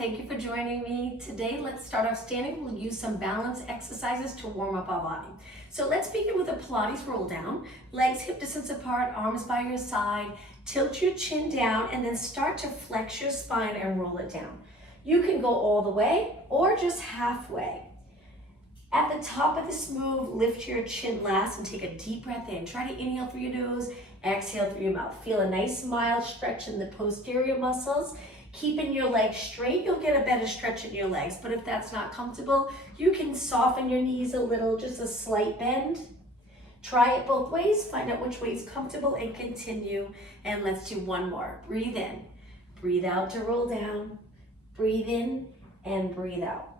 thank you for joining me. Today, let's start off standing. We'll use some balance exercises to warm up our body. So let's begin with a Pilates roll down. Legs hip distance apart, arms by your side. Tilt your chin down and then start to flex your spine and roll it down. You can go all the way or just halfway. At the top of this move, lift your chin last and take a deep breath in. Try to inhale through your nose, exhale through your mouth. Feel a nice mild stretch in the posterior muscles. Keeping your legs straight, you'll get a better stretch in your legs. But if that's not comfortable, you can soften your knees a little, just a slight bend. Try it both ways, find out which way is comfortable and continue. And let's do one more. Breathe in, breathe out to roll down. Breathe in and breathe out.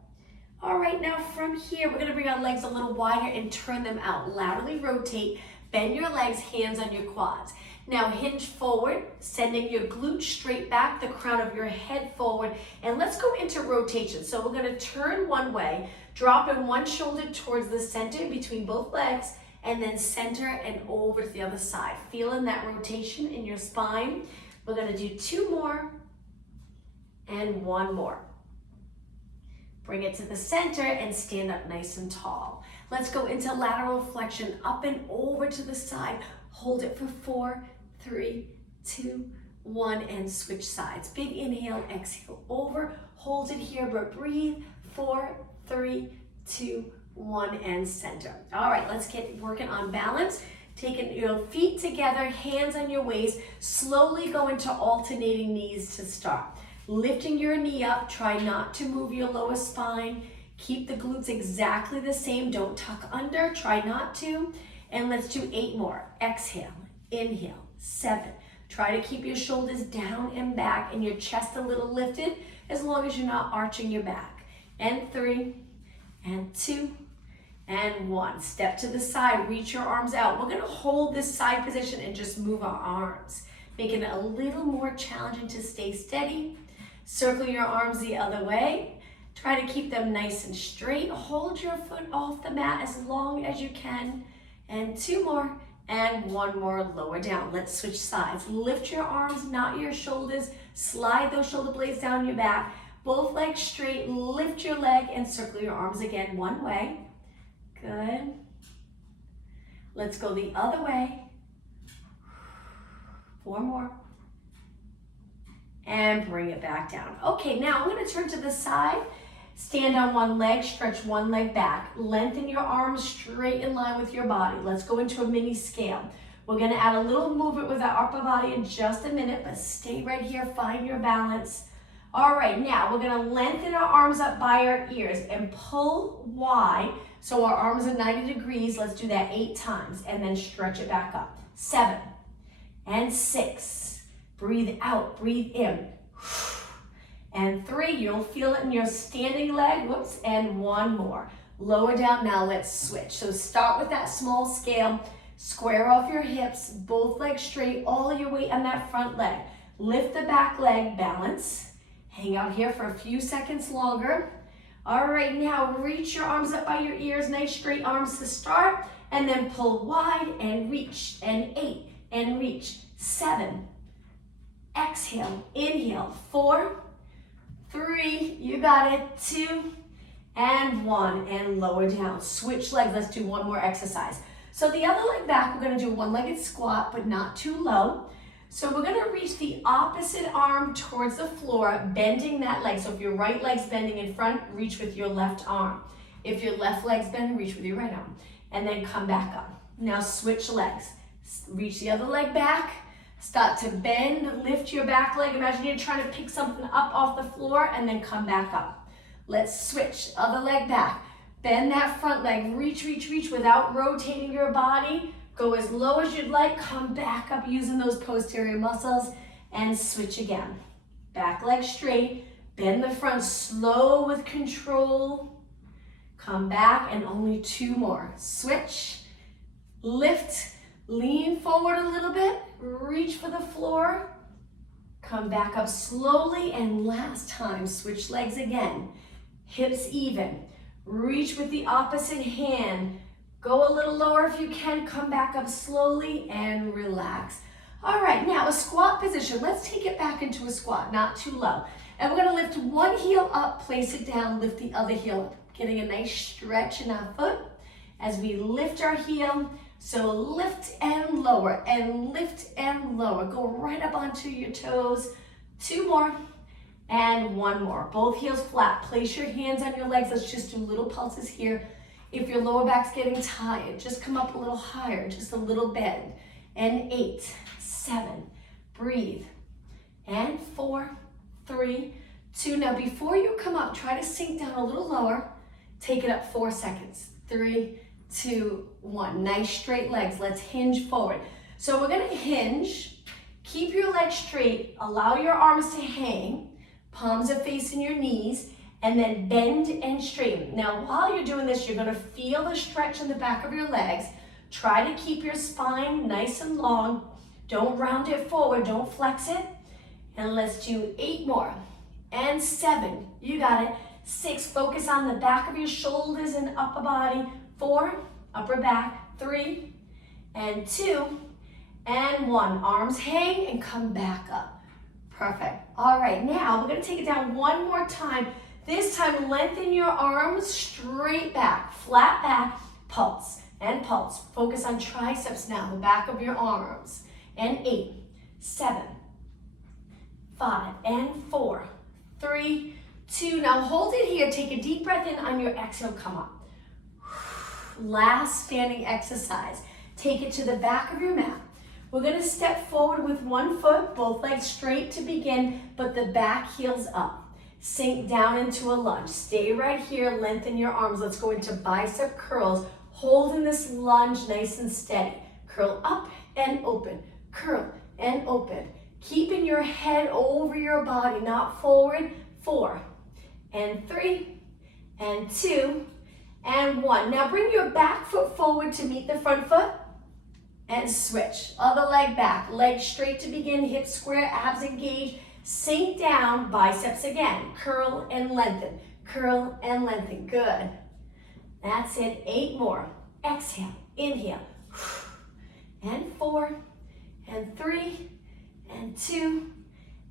All right, now from here, we're gonna bring our legs a little wider and turn them out. Laterally rotate, bend your legs, hands on your quads. Now hinge forward, sending your glutes straight back, the crown of your head forward, and let's go into rotation. So we're gonna turn one way, dropping one shoulder towards the center between both legs, and then center and over to the other side. Feeling that rotation in your spine. We're gonna do two more and one more. Bring it to the center and stand up nice and tall. Let's go into lateral flexion, up and over to the side. Hold it for 4, 3, 2, 1, and switch sides. Big inhale, exhale over. Hold it here, but breathe. 4, 3, 2, 1, and center. All right, let's get working on balance. Taking your feet together, hands on your waist. Slowly go into alternating knees to start. Lifting your knee up, try not to move your lower spine. Keep the glutes exactly the same. Don't tuck under, try not to. And let's do 8 more. Exhale, inhale, 7. Try to keep your shoulders down and back and your chest a little lifted as long as you're not arching your back. And 3, and 2, and 1. Step to the side, reach your arms out. We're gonna hold this side position and just move our arms, making it a little more challenging to stay steady. Circle your arms the other way. Try to keep them nice and straight. Hold your foot off the mat as long as you can. And 2 more, and 1 more, lower down. Let's switch sides. Lift your arms, not your shoulders. Slide those shoulder blades down your back. Both legs straight, lift your leg and circle your arms again one way. Good. Let's go the other way. 4 more. And bring it back down. Okay, now I'm gonna turn to the side. Stand on one leg, stretch one leg back. Lengthen your arms straight in line with your body. Let's go into a mini scale. We're gonna add a little movement with our upper body in just a minute, but stay right here, find your balance. All right, now we're gonna lengthen our arms up by our ears and pull wide so our arms are 90 degrees. Let's do that 8 times and then stretch it back up. 7 and 6. Breathe out, breathe in. And 3, you'll feel it in your standing leg. Whoops, and 1 more. Lower down, now let's switch. So start with that small scale. Square off your hips, both legs straight, all your weight on that front leg. Lift the back leg, balance. Hang out here for a few seconds longer. All right, now reach your arms up by your ears, nice straight arms to start, and then pull wide and reach, and 8, and reach, 7. Exhale, inhale, 4, 3, you got it, 2, and 1, and lower down. Switch legs, let's do 1 more exercise. So the other leg back, we're gonna do a one-legged squat, but not too low. So we're gonna reach the opposite arm towards the floor, bending that leg. So if your right leg's bending in front, reach with your left arm. If your left leg's bending, reach with your right arm. And then come back up. Now switch legs. Reach the other leg back. Start to bend, lift your back leg. Imagine you're trying to pick something up off the floor and then come back up. Let's switch, other leg back. Bend that front leg, reach, reach, reach without rotating your body. Go as low as you'd like, come back up using those posterior muscles and switch again. Back leg straight, bend the front slow with control. Come back and only 2 more. Switch, lift, lean forward a little bit, reach for the floor, come back up slowly, and last time, switch legs again. Hips even, reach with the opposite hand, go a little lower if you can, come back up slowly and relax. All right, now a squat position. Let's take it back into a squat, not too low. And we're gonna lift one heel up, place it down, lift the other heel up. Getting a nice stretch in our foot as we lift our heel. So lift and lower, and lift and lower. Go right up onto your toes. 2 more, and 1 more. Both heels flat. Place your hands on your legs. Let's just do little pulses here. If your lower back's getting tired, just come up a little higher, just a little bend. And 8, 7, breathe. And 4, 3, 2. Now before you come up, try to sink down a little lower. Take it up 4 seconds. 3, 2, 1. Nice straight legs. Let's hinge forward. So we're gonna hinge. Keep your legs straight. Allow your arms to hang. Palms are facing your knees. And then bend and straighten. Now while you're doing this, you're gonna feel the stretch in the back of your legs. Try to keep your spine nice and long. Don't round it forward, don't flex it. And let's do 8 more. And 7, you got it. 6, focus on the back of your shoulders and upper body. 4, upper back. 3, and 2, and 1. Arms hang and come back up. Perfect. All right, now we're gonna take it down one more time. This time, lengthen your arms straight back, flat back, pulse and pulse. Focus on triceps now, the back of your arms. And 8, 7, 5, and 4, 3, 2. Now hold it here. Take a deep breath in. On your exhale, come up. Last standing exercise. Take it to the back of your mat. We're gonna step forward with one foot, both legs straight to begin, but the back heels up. Sink down into a lunge. Stay right here, lengthen your arms. Let's go into bicep curls. Holding this lunge nice and steady. Curl up and open, curl and open. Keeping your head over your body, not forward. 4, and 3, and 2, and 1. Now bring your back foot forward to meet the front foot, and switch. Other leg back, legs straight to begin, hips square, abs engaged. Sink down, biceps again. Curl and lengthen. Curl and lengthen. Good. That's it. 8 more. Exhale. Inhale. And 4, and 3, and 2,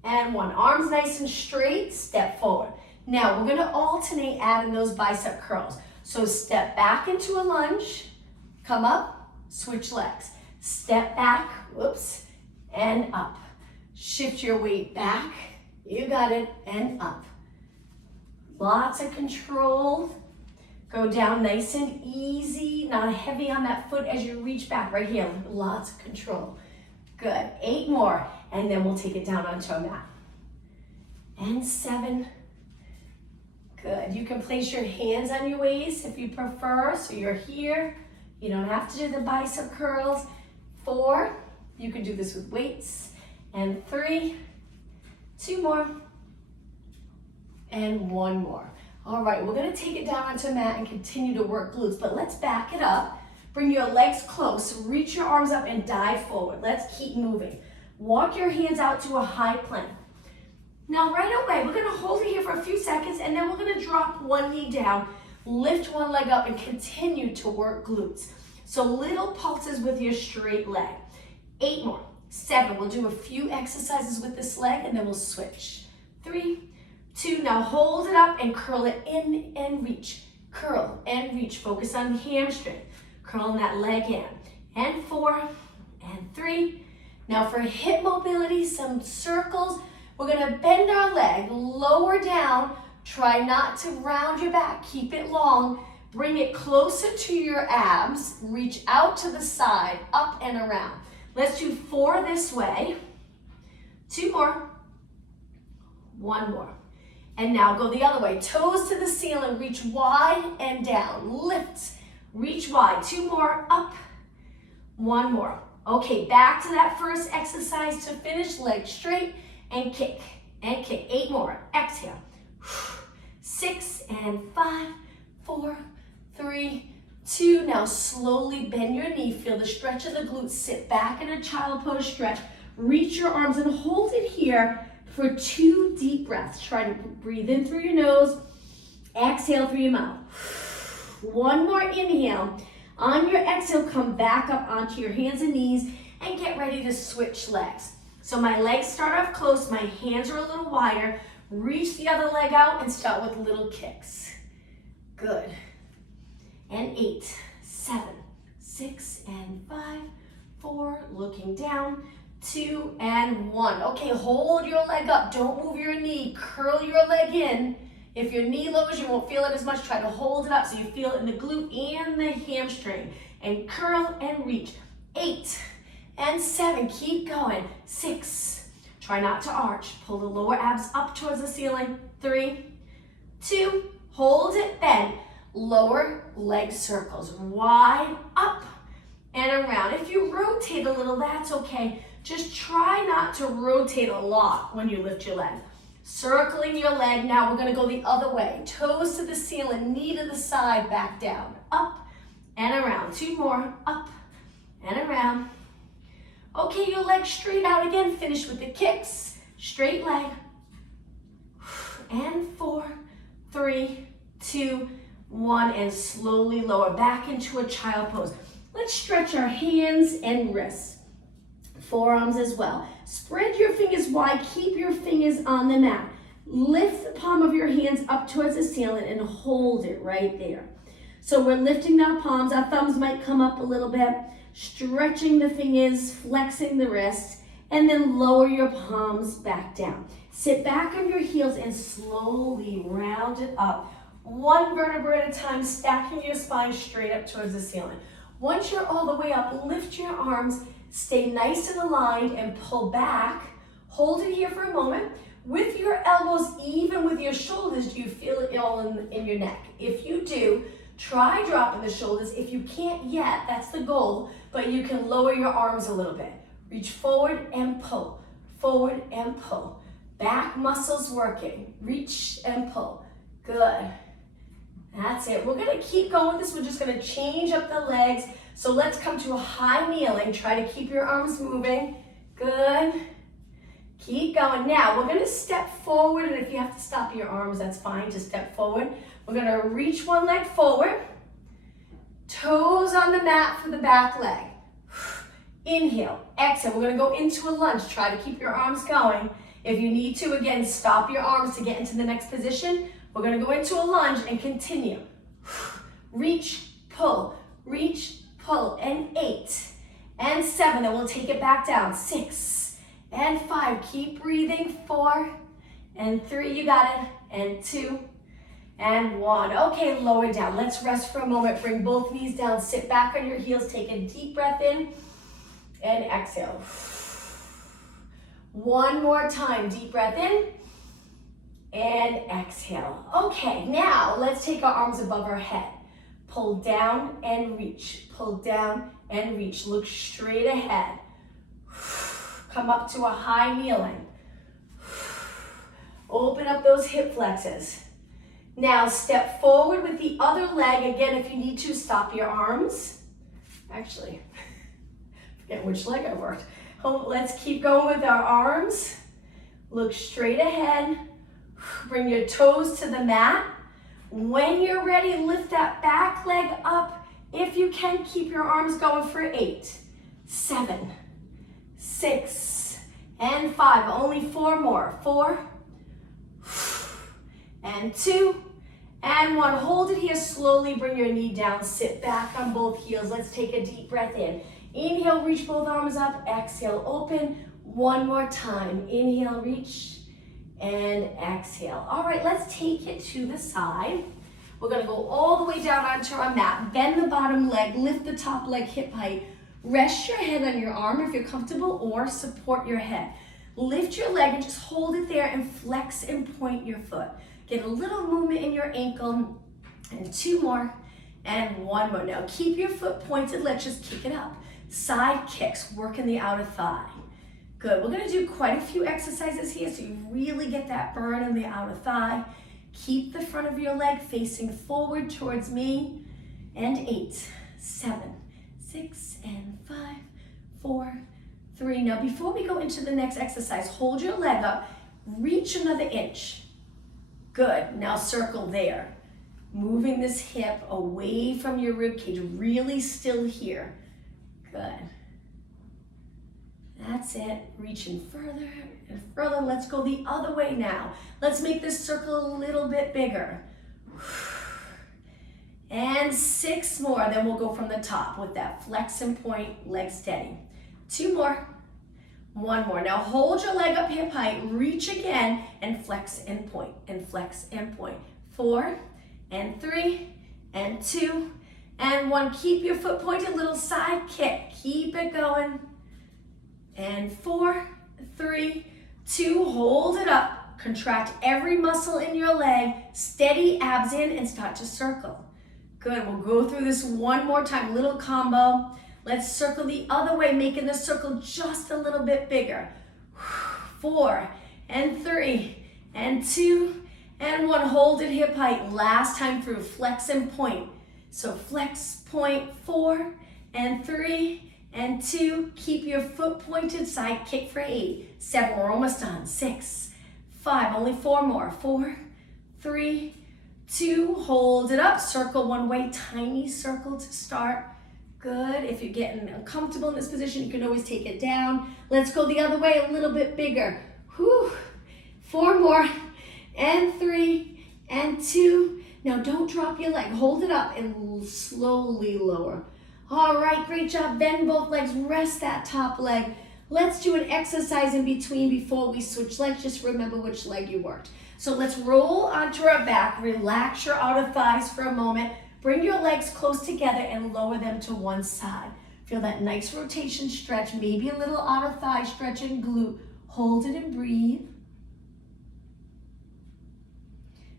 and 1. Arms nice and straight. Step forward. Now we're going to alternate adding those bicep curls. So step back into a lunge. Come up. Switch legs. Step back. Whoops. And up. Shift your weight back, you got it, and up. Lots of control. Go down nice and easy, not heavy on that foot as you reach back. Right here, lots of control. Good, 8 more, and then we'll take it down onto a mat. And 7, good. You can place your hands on your waist if you prefer, so you're here. You don't have to do the bicep curls. 4, you can do this with weights. And 3, 2 more, and 1 more. All right, we're gonna take it down onto a mat and continue to work glutes, but let's back it up. Bring your legs close, reach your arms up and dive forward. Let's keep moving. Walk your hands out to a high plank. Now right away, we're gonna hold it here for a few seconds and then we're gonna drop one knee down, lift one leg up and continue to work glutes. So little pulses with your straight leg. 8 more. 7, we'll do a few exercises with this leg and then we'll switch. 3, 2, now hold it up and curl it in and reach. Curl and reach, focus on hamstring. Curling that leg in. And 4, and 3. Now for hip mobility, some circles. We're gonna bend our leg, lower down. Try not to round your back, keep it long. Bring it closer to your abs. Reach out to the side, up and around. Let's do 4 this way, 2 more, 1 more. And now go the other way. Toes to the ceiling, reach wide and down. Lift, reach wide. 2 more, up, 1 more. Okay, back to that first exercise to finish. Legs straight and kick and kick. 8 more, exhale. 6 and 5, 4, 3, 2. Now slowly bend your knee. Feel the stretch of the glutes. Sit back in a child pose stretch. Reach your arms and hold it here for 2 deep breaths. Try to breathe in through your nose. Exhale through your mouth. 1 more inhale. On your exhale, come back up onto your hands and knees and get ready to switch legs. So my legs start off close. My hands are a little wider. Reach the other leg out and start with little kicks. Good. And 8, 7, 6, and 5, 4, looking down, 2, and 1. Okay, hold your leg up. Don't move your knee. Curl your leg in. If your knee lowers, you won't feel it as much. Try to hold it up so you feel it in the glute and the hamstring. And curl and reach. 8 and 7. Keep going. 6. Try not to arch. Pull the lower abs up towards the ceiling. 3, 2. Hold it. Bend. Lower leg circles. Wide up and around. If you rotate a little, that's okay. Just try not to rotate a lot when you lift your leg. Circling your leg. Now we're going to go the other way. Toes to the ceiling, knee to the side, back down. Up and around. 2 more. Up and around. Okay, your leg straight out again. Finish with the kicks. Straight leg. And 4, 3, 2, 1, and slowly lower back into a child pose. Let's stretch our hands and wrists. Forearms as well. Spread your fingers wide. Keep your fingers on the mat. Lift the palm of your hands up towards the ceiling and hold it right there. So we're lifting our palms. Our thumbs might come up a little bit. Stretching the fingers, flexing the wrist, and then lower your palms back down. Sit back on your heels and slowly round it up. 1 vertebra at a time, stacking your spine straight up towards the ceiling. Once you're all the way up, lift your arms, stay nice and aligned, and pull back. Hold it here for a moment. With your elbows, even with your shoulders, do you feel it all in your neck? If you do, try dropping the shoulders. If you can't yet, that's the goal, but you can lower your arms a little bit. Reach forward and pull, forward and pull. Back muscles working. Reach and pull. Good. That's it. We're going to keep going with this. We're just going to change up the legs. So let's come to a high kneeling. Try to keep your arms moving. Good. Keep going. Now, we're going to step forward, and if you have to stop your arms, that's fine. Just step forward. We're going to reach one leg forward. Toes on the mat for the back leg. Inhale. Exhale. We're going to go into a lunge. Try to keep your arms going. If you need to, again, stop your arms to get into the next position. We're going to go into a lunge and continue. Reach, pull, and 8, and 7. Then we'll take it back down. 6, and 5. Keep breathing. 4, and 3. You got it. And 2, and 1. Okay, lower down. Let's rest for a moment. Bring both knees down. Sit back on your heels. Take a deep breath in, and exhale. One more time. Deep breath in. And exhale. Okay, now let's take our arms above our head. Pull down and reach. Pull down and reach. Look straight ahead. Come up to a high kneeling. Open up those hip flexors. Now step forward with the other leg. Again, if you need to, stop your arms. Actually, forget which leg I worked. Let's keep going with our arms. Look straight ahead. Bring your toes to the mat. When you're ready, lift that back leg up. If you can, keep your arms going for 8, 7, 6, and 5. Only 4 more. 4, and 2, and 1. Hold it here. Slowly bring your knee down. Sit back on both heels. Let's take a deep breath in. Inhale, reach both arms up. Exhale, open. One more time. Inhale, reach. And exhale. All right, let's take it to the side. We're gonna go all the way down onto our mat. Bend the bottom leg, lift the top leg hip height. Rest your head on your arm if you're comfortable, or support your head. Lift your leg and just hold it there and flex and point your foot. Get a little movement in your ankle. And 2 more, and 1 more. Now keep your foot pointed, let's just kick it up. Side kicks, working the outer thigh. Good, we're gonna do quite a few exercises here so you really get that burn in the outer thigh. Keep the front of your leg facing forward towards me. And 8, 7, 6, and 5, 4, 3. Now before we go into the next exercise, hold your leg up, reach another inch. Good, now circle there. Moving this hip away from your rib cage, really still here. Good. That's it. Reaching further and further. Let's go the other way now. Let's make this circle a little bit bigger. And 6 more. Then we'll go from the top with that flex and point, leg steady. 2 more. 1 more. Now hold your leg up hip height. Reach again and flex and point and flex and point. 4 and 3 and 2 and 1. Keep your foot pointed, little side kick. Keep it going. And 4, 3, 2, hold it up. Contract every muscle in your leg. Steady abs in and start to circle. Good, we'll go through this one more time, little combo. Let's circle the other way, making the circle just a little bit bigger. 4 and 3 and 2 and 1. Hold it hip height. Last time through, flex and point. So flex, point, 4 and 3 and 2. Keep your foot pointed, side kick for 8. 7, we're almost done. 6, 5, only 4 more. 4, 3, 2, hold it up. Circle one way, tiny circle to start. Good. If you're getting uncomfortable in this position, you can always take it down. Let's go the other way, a little bit bigger. Whew. 4 more, and 3, and 2. Now don't drop your leg. Hold it up and slowly lower. All right, great job. Bend both legs, rest that top leg. Let's do an exercise in between before we switch legs. Just remember which leg you worked. So let's roll onto our back, relax your outer thighs for a moment, bring your legs close together and lower them to one side. Feel that nice rotation stretch, maybe a little outer thigh stretch and glute. Hold it and breathe.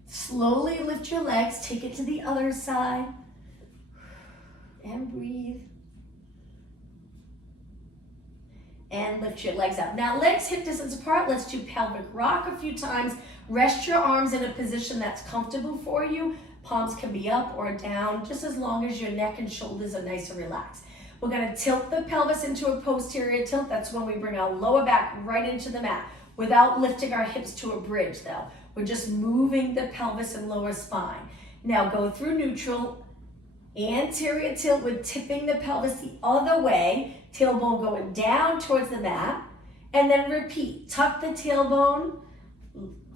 Slowly lift your legs, take it to the other side and breathe. And lift your legs up. Now legs hip distance apart, let's do pelvic rock a few times. Rest your arms in a position that's comfortable for you. Palms can be up or down, just as long as your neck and shoulders are nice and relaxed. We're gonna tilt the pelvis into a posterior tilt. That's when we bring our lower back right into the mat without lifting our hips to a bridge though. We're just moving the pelvis and lower spine. Now go through neutral, anterior tilt with tipping the pelvis the other way, tailbone going down towards the mat, and then repeat. Tuck the tailbone,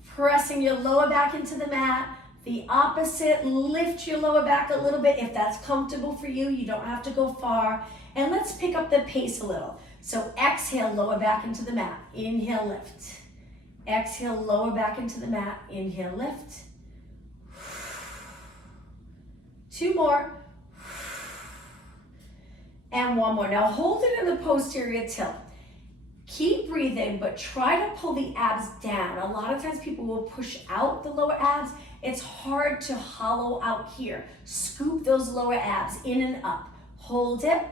pressing your lower back into the mat. The opposite, lift your lower back a little bit if that's comfortable for you. You don't have to go far. And let's pick up the pace a little. So exhale, lower back into the mat. Inhale, lift. Exhale, lower back into the mat. Inhale, lift. 2 more. And 1 more. Now hold it in the posterior tilt. Keep breathing, but try to pull the abs down. A lot of times people will push out the lower abs. It's hard to hollow out here. Scoop those lower abs in and up. Hold it,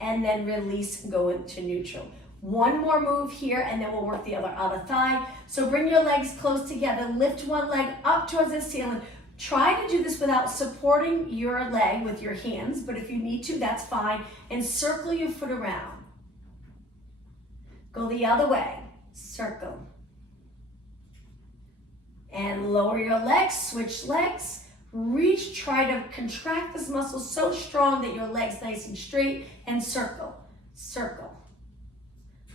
and then release and go into neutral. 1 more move here, and then we'll work the other outer thigh. So bring your legs close together. Lift one leg up towards the ceiling. Try to do this without supporting your leg with your hands, but if you need to, that's fine. And circle your foot around. Go the other way, circle. And lower your legs, switch legs. Reach, try to contract this muscle so strong that your leg's nice and straight, and circle, circle.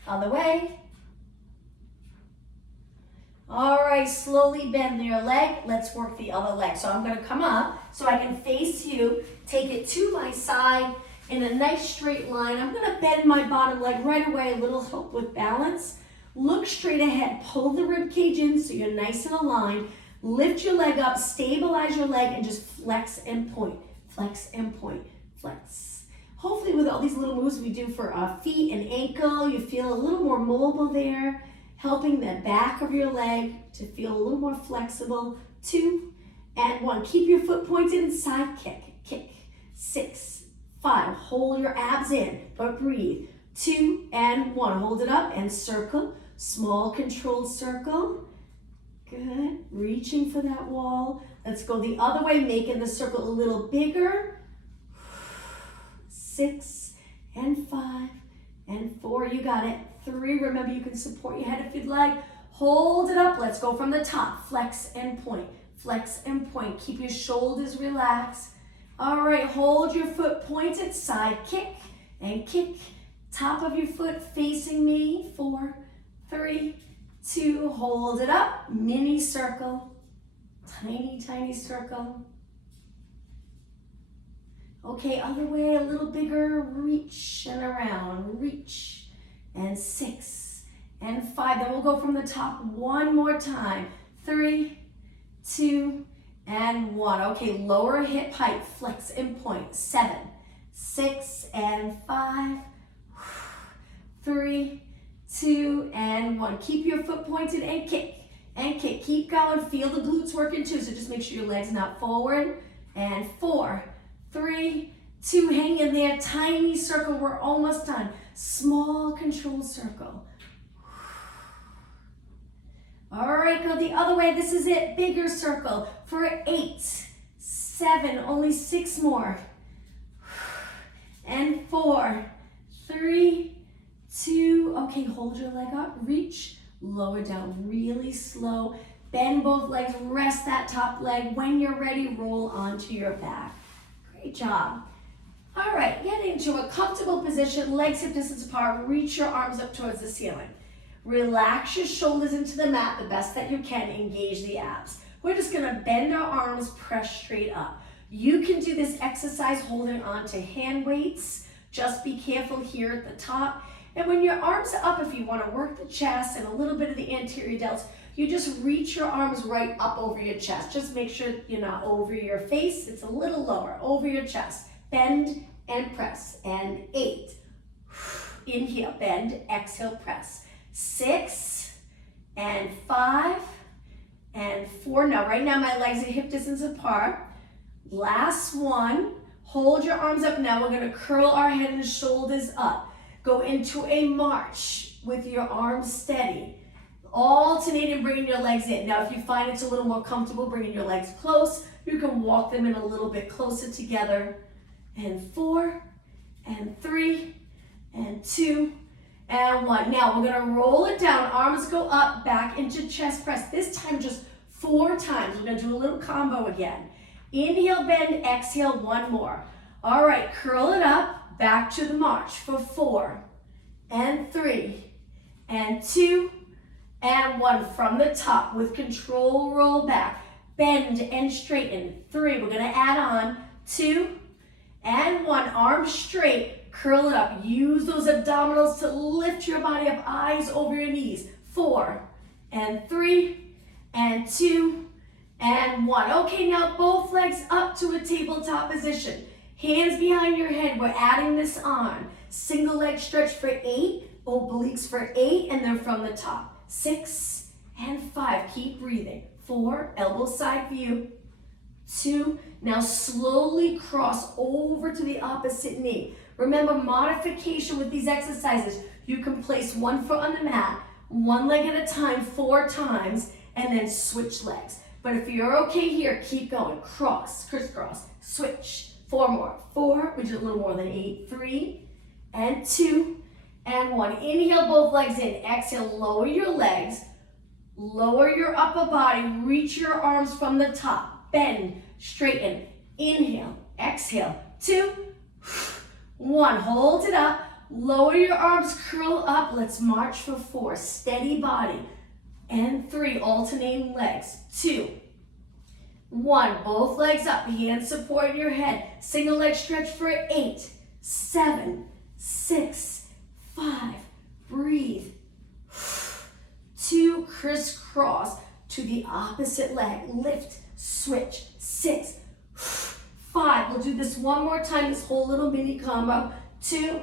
Other way. All right, slowly bend your leg. Let's work the other leg. So I'm gonna come up so I can face you, take it to my side, in a nice straight line. I'm gonna bend my bottom leg right away, a little help with balance. Look straight ahead, pull the rib cage in so you're nice and aligned. Lift your leg up, stabilize your leg, and just flex and point, flex and point, flex. Hopefully with all these little moves we do for our feet and ankle, you feel a little more mobile there, helping the back of your leg to feel a little more flexible. 2 and 1. Keep your foot pointed and side kick, kick. 6, 5, hold your abs in, but breathe. 2 and 1, hold it up and circle, small controlled circle. Good, reaching for that wall. Let's go the other way, making the circle a little bigger. 6 and 5 and 4, you got it. 3, remember you can support your head if you'd like. Hold it up, let's go from the top. Flex and point, flex and point. Keep your shoulders relaxed. All right, hold your foot pointed, side kick and kick Top of your foot facing me. 4, 3, 2, hold it up. Mini circle. Tiny, tiny circle. Okay, other way, a little bigger. Reach and around. Reach. And 6 and 5. Then we'll go from the top one more time. 3, 2, and 1. Okay, lower hip height, flex and point. 7, 6, and 5. 3, 2, and 1. Keep your foot pointed and kick. And kick. Keep going. Feel the glutes working too. So just make sure your legs not forward. And 4, 3, 2. Hang in there. Tiny circle. We're almost done. Small control circle. All right, go the other way. This is it. Bigger circle for 8, 7. Only 6 more. And 4, 3, 2. Okay, hold your leg up. Reach. Lower down really slow. Bend both legs. Rest that top leg. When you're ready, roll onto your back. Great job. All right, get into a comfortable position. Legs hip distance apart. Reach your arms up towards the ceiling. Relax your shoulders into the mat the best that you can. Engage the abs. We're just going to bend our arms, press straight up. You can do this exercise holding on to hand weights. Just be careful here at the top. And when your arms are up, if you want to work the chest and a little bit of the anterior delts, you just reach your arms right up over your chest. Just make sure you're not over your face. It's a little lower, over your chest. Bend and press. And 8. Inhale, bend, exhale, press. 6 and 5 and 4. Now, right now, my legs are hip distance apart. Last one. Hold your arms up now. We're going to curl our head and shoulders up. Go into a march with your arms steady. Alternating, bringing your legs in. Now, if you find it's a little more comfortable bringing your legs close, you can walk them in a little bit closer together. And 4 and 3 and 2 and 1. Now, we're going to roll it down. Arms go up, back into chest press. This time, just 4 times. We're going to do a little combo again. Inhale, bend, exhale, 1 more. All right, curl it up. Back to the march for 4 and 3 and 2 and 1. From the top with control, roll back. Bend and straighten. 3. We're going to add on 2 and 1. Arms straight. Curl it up. Use those abdominals to lift your body up. Eyes over your knees. 4 and 3 and 2 and 1. Okay, now both legs up to a tabletop position. Hands behind your head. We're adding this on. Single leg stretch for 8. Obliques for 8. And then from the top. 6 and 5. Keep breathing. 4. Elbow side view. 2. Now slowly cross over to the opposite knee. Remember, modification with these exercises. You can place one foot on the mat, one leg at a time, 4 times, and then switch legs. But if you're okay here, keep going. Cross, crisscross, switch. 4 more. 4, which is a little more than 8. 3 and 2 and 1. Inhale, both legs in. Exhale, lower your legs. Lower your upper body. Reach your arms from the top. Bend, straighten. Inhale, exhale. 2, 1. Hold it up. Lower your arms, curl up. Let's march for 4. Steady body. And 3, alternating legs. 2, 1, both legs up, hands supporting your head. Single leg stretch for 8, 7, 6, 5, breathe. 2, crisscross to the opposite leg. Lift, switch, 6, 5. We'll do this one more time, this whole little mini combo. 2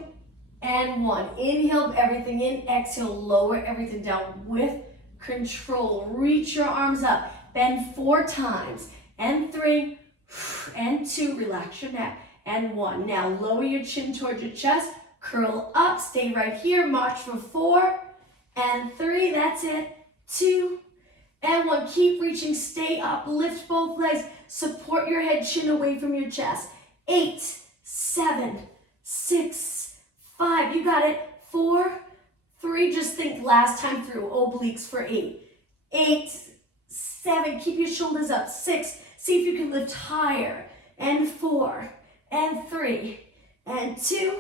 and 1. Inhale everything in, exhale, lower everything down with control. Reach your arms up, bend 4 times. And 3, and 2, relax your neck, and 1. Now lower your chin towards your chest, curl up, stay right here, march for 4, and 3, that's it, 2, and 1. Keep reaching, stay up, lift both legs, support your head, chin away from your chest. 8, 7, 6, 5, you got it, 4, 3, just think last time through, obliques for 8, 8, 7, keep your shoulders up, 6, see if you can lift higher, and 4, and 3, and 2,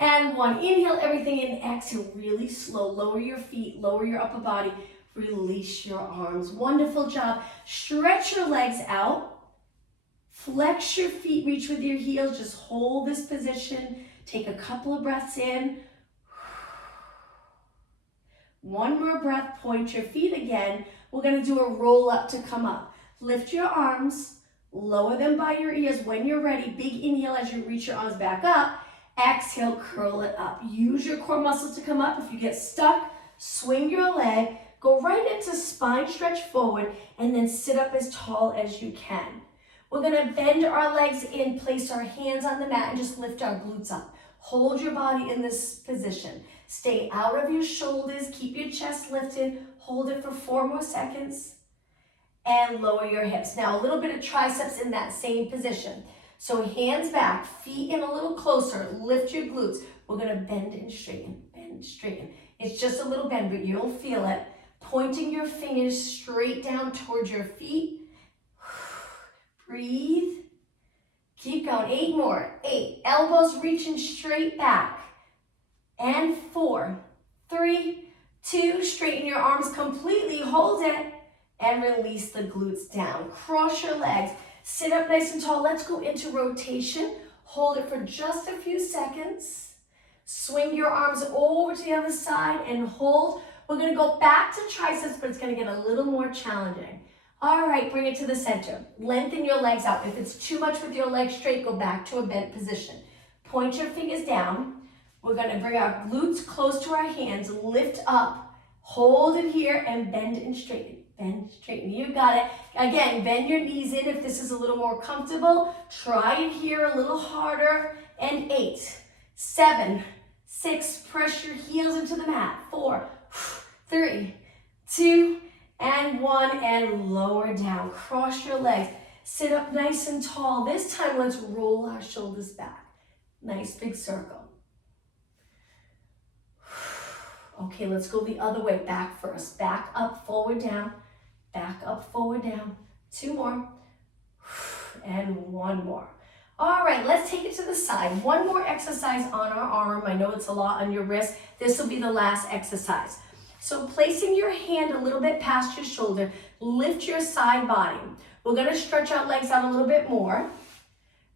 and 1. Inhale everything in, exhale really slow. Lower your feet, lower your upper body, release your arms. Wonderful job. Stretch your legs out. Flex your feet, reach with your heels. Just hold this position. Take a couple of breaths in. One more breath, point your feet again. We're gonna do a roll up to come up. Lift your arms, lower them by your ears. When you're ready, big inhale as you reach your arms back up. Exhale, curl it up. Use your core muscles to come up. If you get stuck, swing your leg. Go right into spine stretch forward and then sit up as tall as you can. We're gonna bend our legs in, place our hands on the mat and just lift our glutes up. Hold your body in this position. Stay out of your shoulders, keep your chest lifted. Hold it for 4 more seconds and lower your hips. Now a little bit of triceps in that same position. So hands back, feet in a little closer, lift your glutes. We're gonna bend and straighten, bend, straighten. It's just a little bend, but you'll feel it. Pointing your fingers straight down towards your feet. Breathe. Keep going, 8 more, 8. Elbows reaching straight back. And 4, 3, 2, straighten your arms completely, hold it, and release the glutes down. Cross your legs, sit up nice and tall. Let's go into rotation. Hold it for just a few seconds. Swing your arms over to the other side and hold. We're gonna go back to triceps, but it's gonna get a little more challenging. All right, bring it to the center. Lengthen your legs out. If it's too much with your legs straight, go back to a bent position. Point your fingers down. We're gonna bring our glutes close to our hands, lift up, hold it here, and bend and straighten. Bend, straighten, you got it. Again, bend your knees in if this is a little more comfortable. Try it here a little harder. And 8, 7, 6, press your heels into the mat. 4, 3, 2, and 1, and lower down. Cross your legs, sit up nice and tall. This time, let's roll our shoulders back. Nice big circle. Okay, let's go the other way, back first. Back up, forward, down. Back up, forward, down. 2 more. And 1 more. All right, let's take it to the side. 1 more exercise on our arm. I know it's a lot on your wrist. This will be the last exercise. So placing your hand a little bit past your shoulder, lift your side body. We're gonna stretch our legs out a little bit more.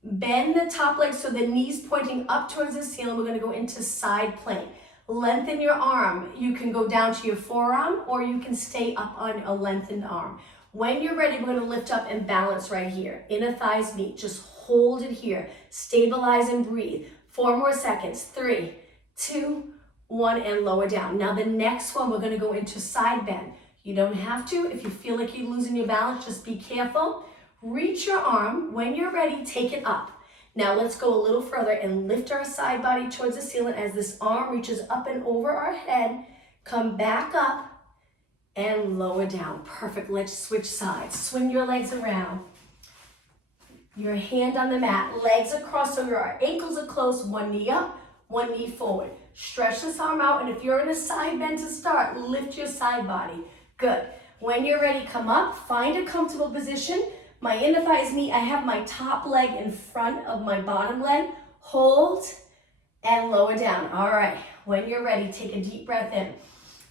Bend the top leg so the knees pointing up towards the ceiling. We're gonna go into side plank. Lengthen your arm. You can go down to your forearm or you can stay up on a lengthened arm. When you're ready, we're gonna lift up and balance right here. Inner thighs meet, just hold it here. Stabilize and breathe. 4 more seconds, 3, 2, 1, and lower down. Now the next one, we're gonna go into side bend. You don't have to. If you feel like you're losing your balance, just be careful. Reach your arm. When you're ready, take it up. Now let's go a little further and lift our side body towards the ceiling as this arm reaches up and over our head. Come back up and lower down. Perfect. Let's switch sides. Swing your legs around. Your hand on the mat, legs across so your ankles are close. 1 knee up, 1 knee forward. Stretch this arm out, and if you're in a side bend to start, lift your side body. Good. When you're ready, come up, find a comfortable position. My inner thighs meet. I have my top leg in front of my bottom leg. Hold and lower down. All right. When you're ready, take a deep breath in.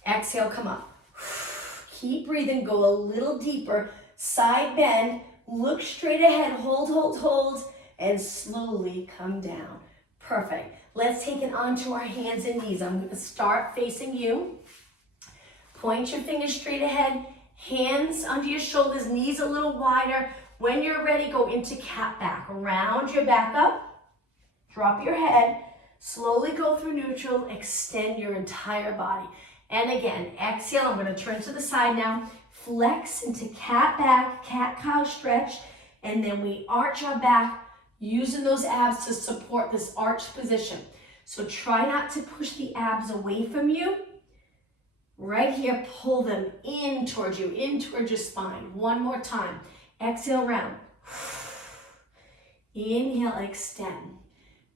Exhale, come up. Keep breathing. Go a little deeper. Side bend. Look straight ahead. Hold, hold, hold. And slowly come down. Perfect. Let's take it onto our hands and knees. I'm going to start facing you. Point your fingers straight ahead. Hands under your shoulders. Knees a little wider. When you're ready, go into cat back. Round your back up. Drop your head. Slowly go through neutral. Extend your entire body. And again, exhale. I'm going to turn to the side now. Flex into cat back, cat-cow stretch. And then we arch our back, using those abs to support this arched position. So try not to push the abs away from you. Right here, pull them in towards you, in towards your spine. 1 more time. Exhale, round. Inhale, extend.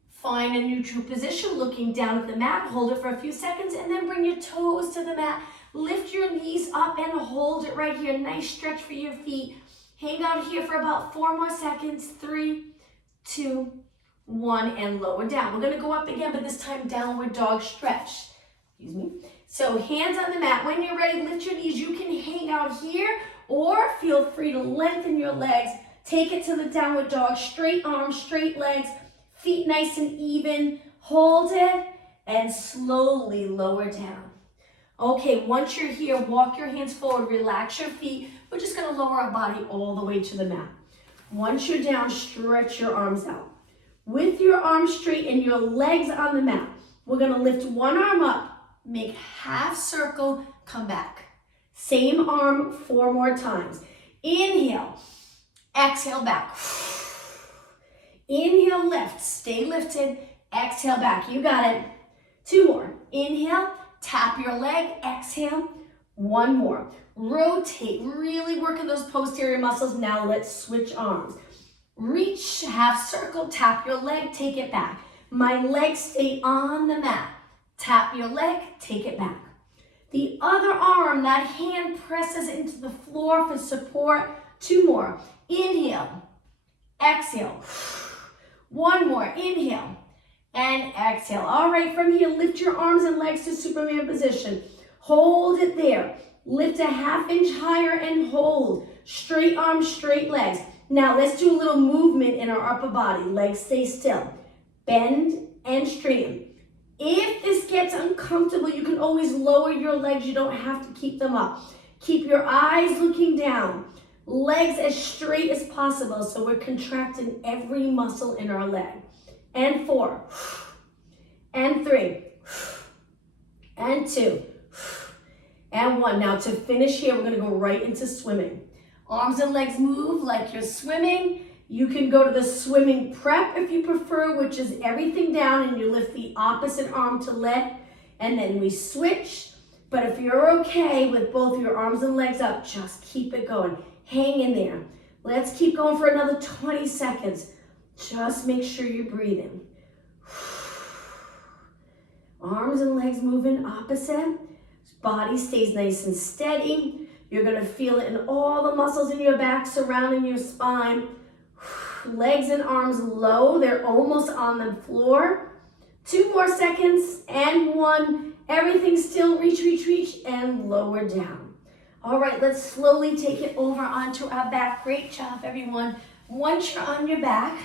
Find a neutral position, looking down at the mat. Hold it for a few seconds, and then bring your toes to the mat. Lift your knees up and hold it right here. Nice stretch for your feet. Hang out here for about 4 more seconds. 3, 2, 1, and lower down. We're gonna go up again, but this time downward dog stretch. Excuse me. So hands on the mat. When you're ready, lift your knees. You can hang out here or feel free to lengthen your legs. Take it to the downward dog. Straight arms, straight legs, feet nice and even. Hold it and slowly lower down. Okay, once you're here, walk your hands forward, relax your feet. We're just gonna lower our body all the way to the mat. Once you're down, stretch your arms out. With your arms straight and your legs on the mat, we're gonna lift one arm up, make half circle, come back. Same arm 4 more times. Inhale, exhale back. Inhale, lift, stay lifted, exhale back, you got it. 2 more, inhale, tap your leg, exhale, 1 more. Rotate, really working those posterior muscles. Now let's switch arms. Reach, half circle, tap your leg, take it back. My legs stay on the mat. Tap your leg, take it back. The other arm, that hand presses into the floor for support. 2 more. Inhale, exhale. 1 more, inhale and exhale. All right, from here, lift your arms and legs to Superman position. Hold it there. Lift a ½ inch higher and hold. Straight arms, straight legs. Now let's do a little movement in our upper body. Legs stay still. Bend and straighten. If this gets uncomfortable, you can always lower your legs. You don't have to keep them up. Keep your eyes looking down. Legs as straight as possible, so we're contracting every muscle in our leg. And 4, and 3, and 2, and 1. Now to finish here, we're gonna go right into swimming. Arms and legs move like you're swimming. You can go to the swimming prep if you prefer, which is everything down and you lift the opposite arm to lead, and then we switch. But if you're okay with both your arms and legs up, just keep it going. Hang in there. Let's keep going for another 20 seconds. Just make sure you're breathing. Arms and legs moving opposite. Body stays nice and steady. You're gonna feel it in all the muscles in your back surrounding your spine. Legs and arms low, they're almost on the floor. 2 more seconds and 1. Everything still, reach, reach, reach, and lower down. All right, let's slowly take it over onto our back. Great job, everyone. Once you're on your back,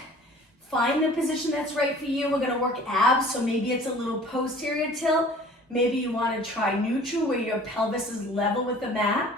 find the position that's right for you. We're gonna work abs, so maybe it's a little posterior tilt. Maybe you wanna try neutral, where your pelvis is level with the mat.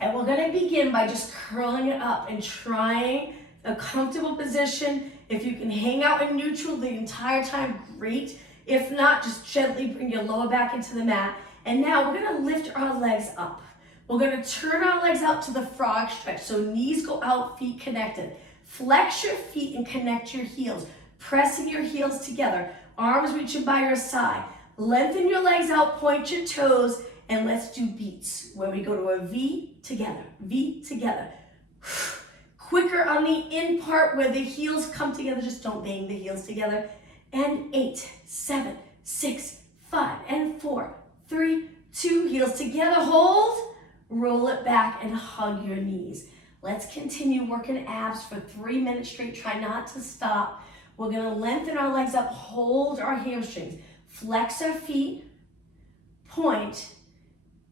And we're gonna begin by just curling it up and trying a comfortable position. If you can hang out in neutral the entire time, great. If not, just gently bring your lower back into the mat. And now we're gonna lift our legs up. We're gonna turn our legs out to the frog stretch. So knees go out, feet connected. Flex your feet and connect your heels. Pressing your heels together. Arms reaching by your side. Lengthen your legs out, point your toes, and let's do beats, where we go to a V together, V together. Quicker on the in part where the heels come together, just don't bang the heels together. And 8, 7, 6, 5, and 4, 3, 2, heels together, hold, roll it back and hug your knees. Let's continue working abs for 3 minutes straight. Try not to stop. We're gonna lengthen our legs up, hold our hamstrings, flex our feet, point,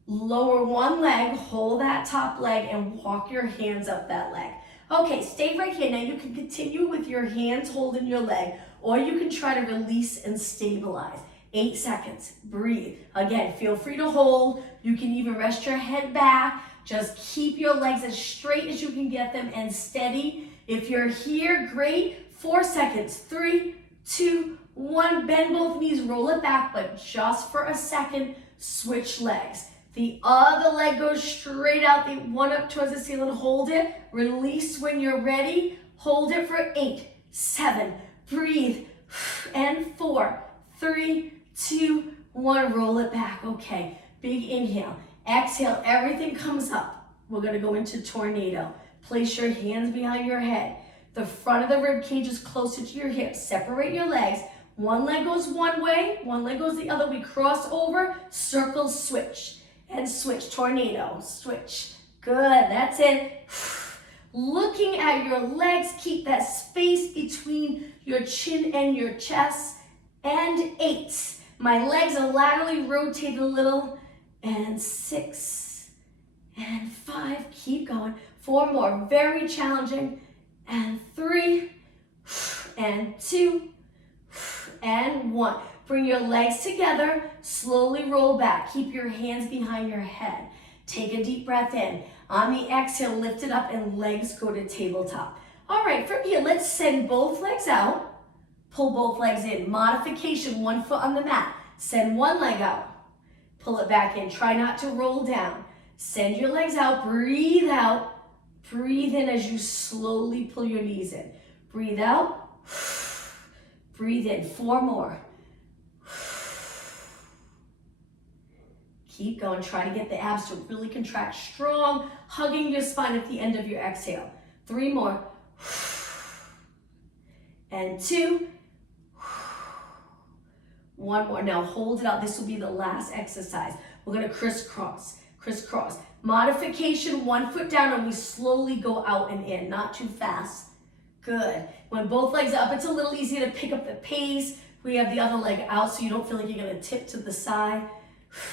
lower one leg, hold that top leg, and walk your hands up that leg. Okay, stay right here. Now you can continue with your hands holding your leg, or you can try to release and stabilize. 8 seconds, breathe. Again, feel free to hold. You can even rest your head back. Just keep your legs as straight as you can get them and steady. If you're here, great. 4 seconds, 3, 2, 1. Bend both knees, roll it back, but just for a second, switch legs. The other leg goes straight out, the one up towards the ceiling, hold it, release when you're ready, hold it for 8, 7, breathe, and 4, 3, 2, 1, roll it back. Okay, big inhale, exhale, everything comes up. We're gonna go into tornado. Place your hands behind your head. The front of the rib cage is closer to your hips. Separate your legs. One leg goes one way, one leg goes the other. We cross over, circle, switch. And switch, tornado, switch. Good, that's it. Looking at your legs, keep that space between your chin and your chest. And 8. My legs are laterally rotated a little. And 6. And 5. Keep going. 4 more. Very challenging. And 3. And 2. And 1. Bring your legs together. Slowly roll back. Keep your hands behind your head. Take a deep breath in. On the exhale, lift it up and legs go to tabletop. All right, from here, let's send both legs out. Pull both legs in. Modification, 1 foot on the mat. Send one leg out. Pull it back in. Try not to roll down. Send your legs out. Breathe out. Breathe in as you slowly pull your knees in. Breathe out. Breathe in. 4 more. Keep going. Try to get the abs to really contract strong, hugging your spine at the end of your exhale. 3 more. And 2. 1 more. Now hold it out. This will be the last exercise. We're going to crisscross. Crisscross. Modification, 1 foot down, and we slowly go out and in. Not too fast. Good. When both legs are up, it's a little easier to pick up the pace. We have the other leg out so you don't feel like you're going to tip to the side.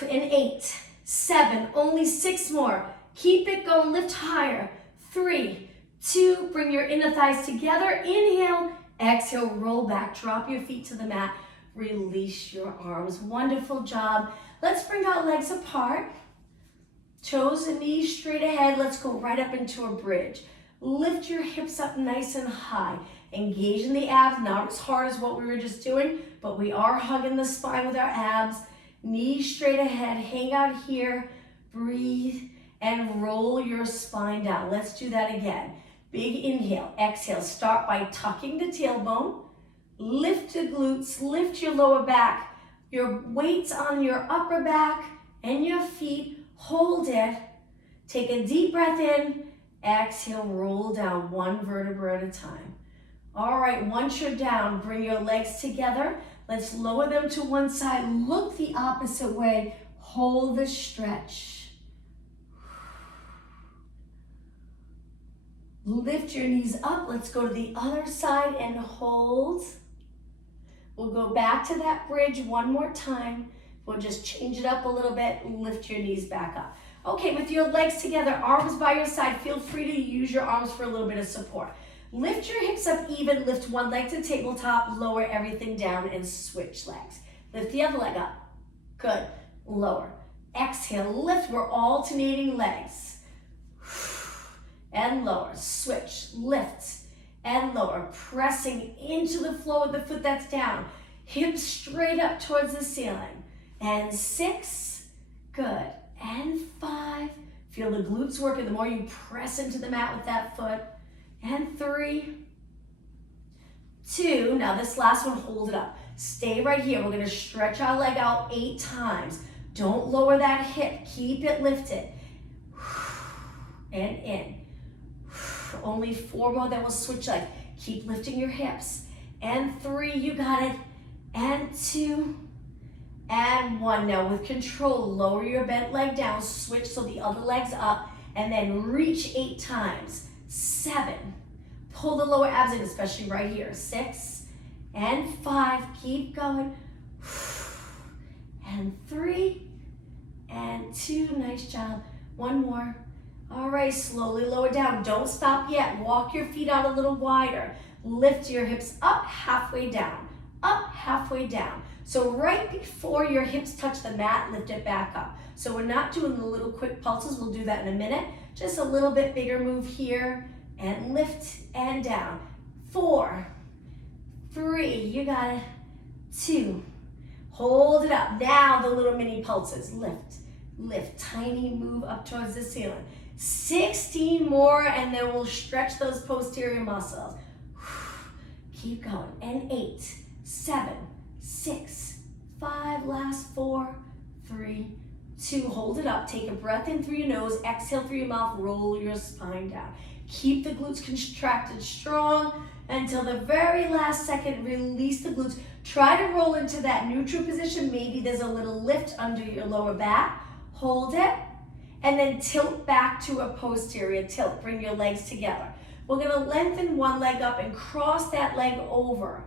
And 8, 7, only 6 more. Keep it going, lift higher. 3, 2, bring your inner thighs together. Inhale, exhale, roll back. Drop your feet to the mat. Release your arms. Wonderful job. Let's bring our legs apart. Toes and knees straight ahead. Let's go right up into a bridge. Lift your hips up nice and high. Engage in the abs, not as hard as what we were just doing, but we are hugging the spine with our abs. Knees straight ahead, hang out here, breathe, and roll your spine down. Let's do that again. Big inhale, exhale. Start by tucking the tailbone. Lift the glutes, lift your lower back. Your weight's on your upper back and your feet. Hold it. Take a deep breath in. Exhale, roll down 1 vertebra at a time. All right, once you're down, bring your legs together. Let's lower them to one side. Look the opposite way. Hold the stretch. Lift your knees up. Let's go to the other side and hold. We'll go back to that bridge 1 more time. We'll just change it up a little bit. Lift your knees back up. Okay, with your legs together, arms by your side, feel free to use your arms for a little bit of support. Lift your hips up even, lift one leg to tabletop, lower everything down and switch legs. Lift the other leg up. Good. Lower. Exhale, lift. We're alternating legs. And lower. Switch. Lift. And lower. Pressing into the floor with the foot that's down. Hips straight up towards the ceiling. And 6. Good. And 5. Feel the glutes working. The more you press into the mat with that foot. And 3, 2, now this last one, hold it up. Stay right here. We're gonna stretch our leg out 8 times. Don't lower that hip, keep it lifted. And in. Only 4 more, then we'll switch legs. Keep lifting your hips. And 3, you got it. And 2, and 1. Now with control, lower your bent leg down, switch so the other leg's up, and then reach 8 times. 7, pull the lower abs in, especially right here. 6, and 5, keep going. And 3, and 2, nice job. 1 more. All right, slowly lower down. Don't stop yet. Walk your feet out a little wider. Lift your hips up, halfway down. Up, halfway down. So right before your hips touch the mat, lift it back up. So we're not doing the little quick pulses. We'll do that in a minute. Just a little bit bigger move here, and lift and down. 4, 3, you got it. 2, hold it up. Now the little mini pulses. Lift, lift, tiny move up towards the ceiling. 16 more, and then we'll stretch those posterior muscles. Keep going. And 8, 7, 6, 5, last 4, 3, 2, hold it up. Take a breath in through your nose, exhale through your mouth, roll your spine down. Keep the glutes contracted strong until the very last second. Release the glutes. Try to roll into that neutral position. Maybe there's a little lift under your lower back. Hold it, and then tilt back to a posterior tilt. Bring your legs together. We're gonna lengthen one leg up and cross that leg over.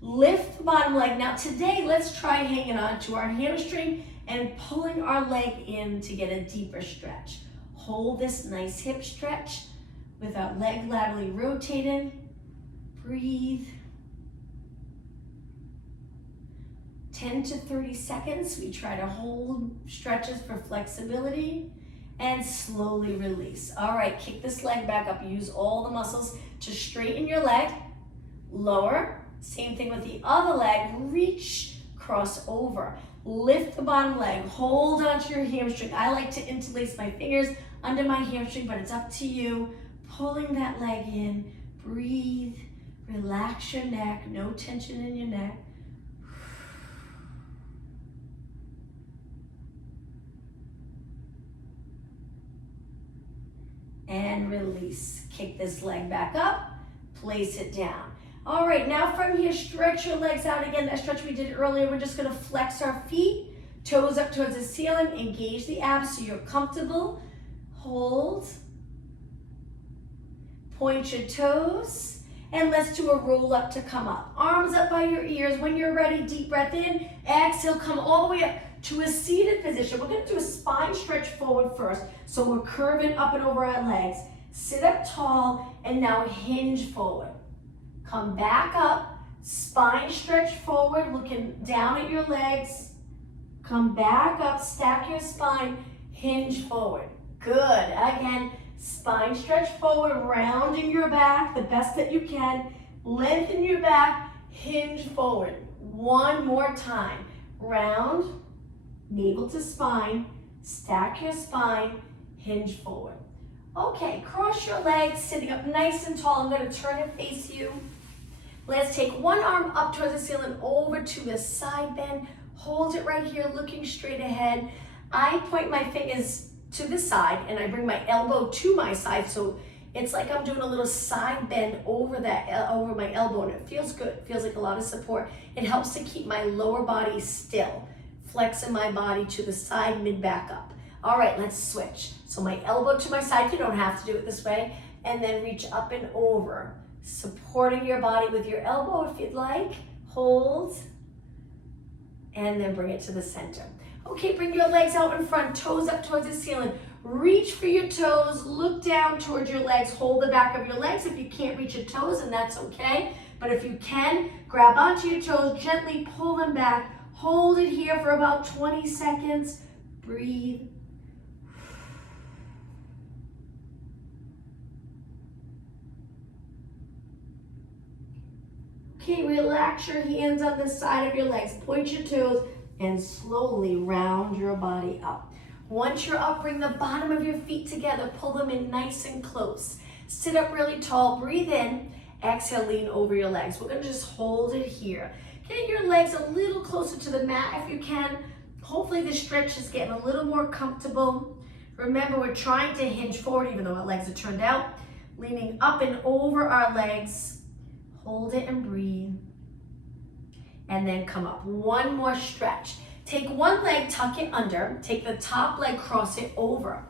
Lift the bottom leg. Now today, let's try hanging on to our hamstring and pulling our leg in to get a deeper stretch. Hold this nice hip stretch with our leg laterally rotated. Breathe. 10 to 30 seconds. We try to hold stretches for flexibility and slowly release. All right, kick this leg back up. Use all the muscles to straighten your leg. Lower. Same thing with the other leg. Reach, cross over. Lift the bottom leg. Hold onto your hamstring. I like to interlace my fingers under my hamstring, but it's up to you. Pulling that leg in. Breathe. Relax your neck. No tension in your neck. And release. Kick this leg back up. Place it down. All right, now from here, stretch your legs out again. That stretch we did earlier, we're just gonna flex our feet, toes up towards the ceiling, engage the abs so you're comfortable. Hold. Point your toes, and let's do a roll up to come up. Arms up by your ears. When you're ready, deep breath in. Exhale, come all the way up to a seated position. We're gonna do a spine stretch forward first. So we're curving up and over our legs. Sit up tall, and now hinge forward. Come back up, spine stretch forward, looking down at your legs. Come back up, stack your spine, hinge forward. Good. Again, spine stretch forward, rounding your back the best that you can. Lengthen your back, hinge forward. One more time. Round, navel to spine, stack your spine, hinge forward. Okay, cross your legs, sitting up nice and tall. I'm going to turn and face you. Let's take one arm up towards the ceiling, over to the side bend. Hold it right here, looking straight ahead. I point my fingers to the side and I bring my elbow to my side, so it's like I'm doing a little side bend over my elbow, and it feels good. It feels like a lot of support. It helps to keep my lower body still, flexing my body to the side, mid back up. All right, let's switch. So my elbow to my side, you don't have to do it this way, and then reach up and over. Supporting your body with your elbow if you'd like. Hold. And then bring it to the center. Okay, bring your legs out in front, toes up towards the ceiling. Reach for your toes, look down towards your legs. Hold the back of your legs. If you can't reach your toes, and that's okay. But if you can, grab onto your toes, gently pull them back. Hold it here for about 20 seconds. Breathe. Okay, relax your hands on the side of your legs. Point your toes and slowly round your body up. Once you're up, bring the bottom of your feet together. Pull them in nice and close. Sit up really tall. Breathe in. Exhale, lean over your legs. We're going to just hold it here. Get your legs a little closer to the mat if you can. Hopefully the stretch is getting a little more comfortable. Remember, we're trying to hinge forward even though our legs are turned out. Leaning up and over our legs. Hold it and breathe. And then come up. One more stretch. Take one leg, tuck it under. Take the top leg, cross it over.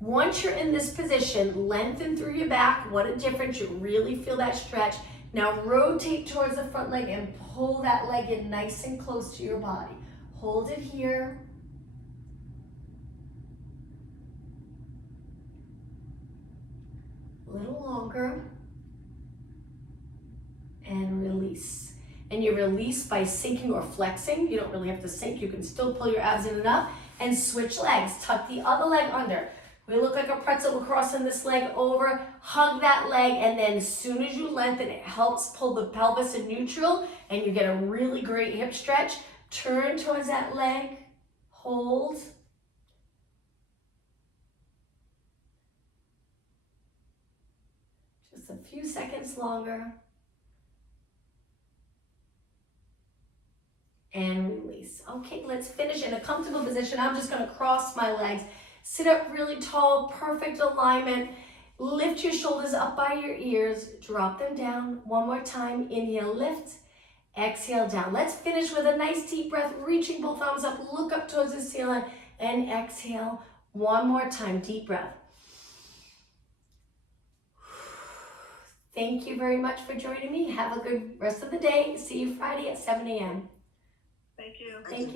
Once you're in this position, lengthen through your back. What a difference. You really feel that stretch. Now rotate towards the front leg and pull that leg in nice and close to your body. Hold it here. A little longer. And release. And you release by sinking or flexing. You don't really have to sink. You can still pull your abs in and up and switch legs. Tuck the other leg under. We look like a pretzel. We're crossing this leg over. Hug that leg, and then as soon as you lengthen, it helps pull the pelvis in neutral, and you get a really great hip stretch. Turn towards that leg. Hold. Just a few seconds longer. And release. Okay, let's finish in a comfortable position. I'm just going to cross my legs. Sit up really tall, perfect alignment. Lift your shoulders up by your ears. Drop them down. One more time. Inhale, lift. Exhale, down. Let's finish with a nice deep breath, reaching both arms up. Look up towards the ceiling and exhale. One more time. Deep breath. Thank you very much for joining me. Have a good rest of the day. See you Friday at 7 a.m. Thank you. Thank you.